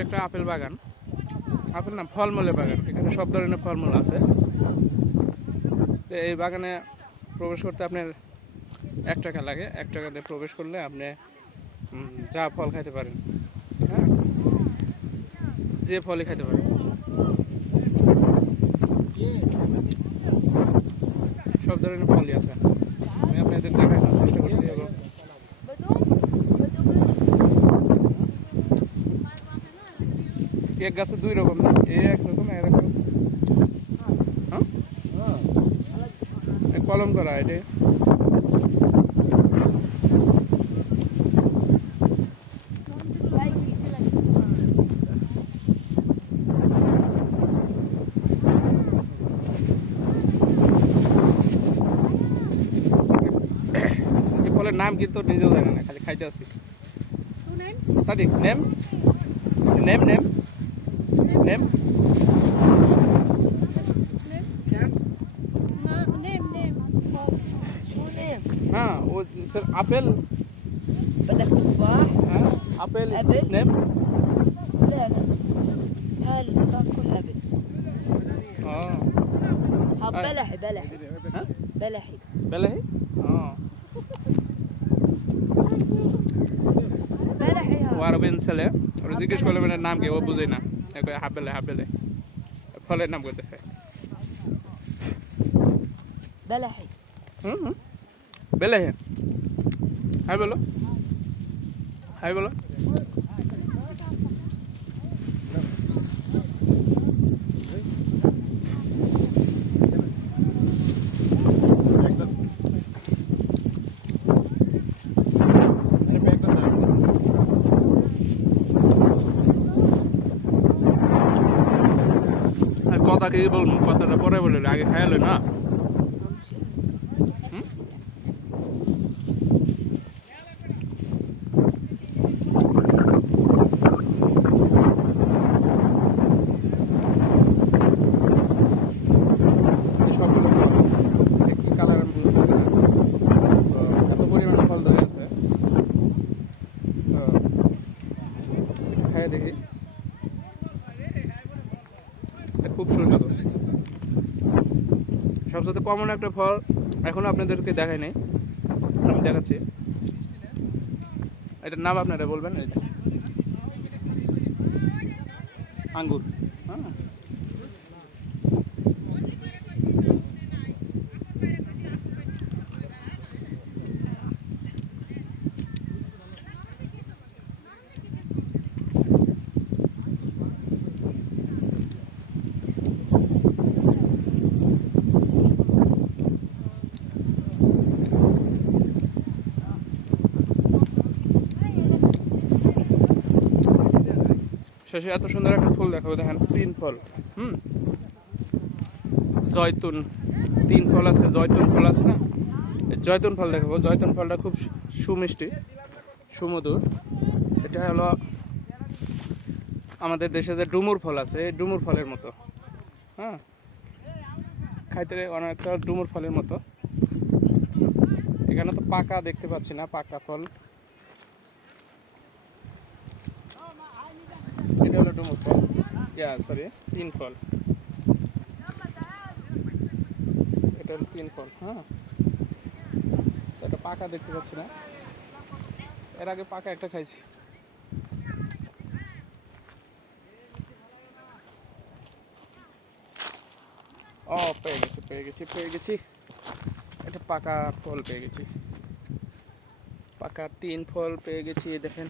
এটা একটা আপেল বাগান, আপেল না ফলমূলের বাগান। এখানে সব ধরনের ফলমূল আছে। তো এই বাগানে প্রবেশ করতে আপনার 1 টাকা লাগে। 1 টাকা দিয়ে প্রবেশ করলে আপনি যা ফল খাইতে পারেন, হ্যাঁ, যে ফলই খাইতে পারেন। সব ধরনের ফলই আছে। আমি আপনাদের দেখানোর চেষ্টা করছি। এবং এক গাছে 2 রকম না, একরকম এরকম, হ্যাঁ, কলম করা এটা। ফলের নাম কিন্তু নিজেও জানে না, খালি খাইতে আসি। তাদি নেম নেম নেম নেম हाँ वो सर एप्पल بدك تفاح؟ हाँ एप्पल Apple? इज नेम لا لا هاي كل أبل हाँ ها بلحي بلحي हाँ بلحي पहले ही हाँ بلحي वो ها अरबिन चले और जिज्ञेस करले मेरा नाम क्या वो बुझे ना एक एप्पल है फलेर नाम করতেছে بلحي बेले है हाय बोलो हाय बोलो কথা কি বলবো, কথাটা পরে বলে আগে খাইলে না। সবগুলো কি কালার আমি বুঝতে পারি না। তো এত পরিমাণে ফল ধরে আছে, তো খাই দেখি। খুব সুস্বাদু। সবচেয়ে কমন একটা ফল এখনো আপনাদেরকে দেখাই নাই, আমি দেখাচ্ছি। এটার নাম আপনারা বলবেন। এই যে আঙ্গুর, হ্যাঁ, শেষে এত সুন্দর একটা ফুল দেখাবো। দেখেন 3 ফল, জয়তুন 3 ফল আছে। জয়তুন ফল আছে না, জয়তুন ফল দেখাবো। জয়তুন ফলটা খুব সুমিষ্টি, সুমধুর। এটা হলো আমাদের দেশে যে ডুমুর ফল আছে, এই ডুমুর ফলের মতো, হ্যাঁ, খাইতে অনেকটা ডুমুর ফলের মতো। এখানে তো পাকা দেখতে পাচ্ছি না, পাকা ফল। এটা হলো ডুমুর ফল, সরি 3 ফল। এটা হলো 3 ফল, হ্যাঁ। এটা পাকা দেখতে পাচ্ছি না, এর আগে পাকা একটা খাইছি। ও পেয়ে গেছি এটা পাকা ফল পেয়ে গেছি। পাকা 3 ফল পেয়ে গেছি, দেখেন।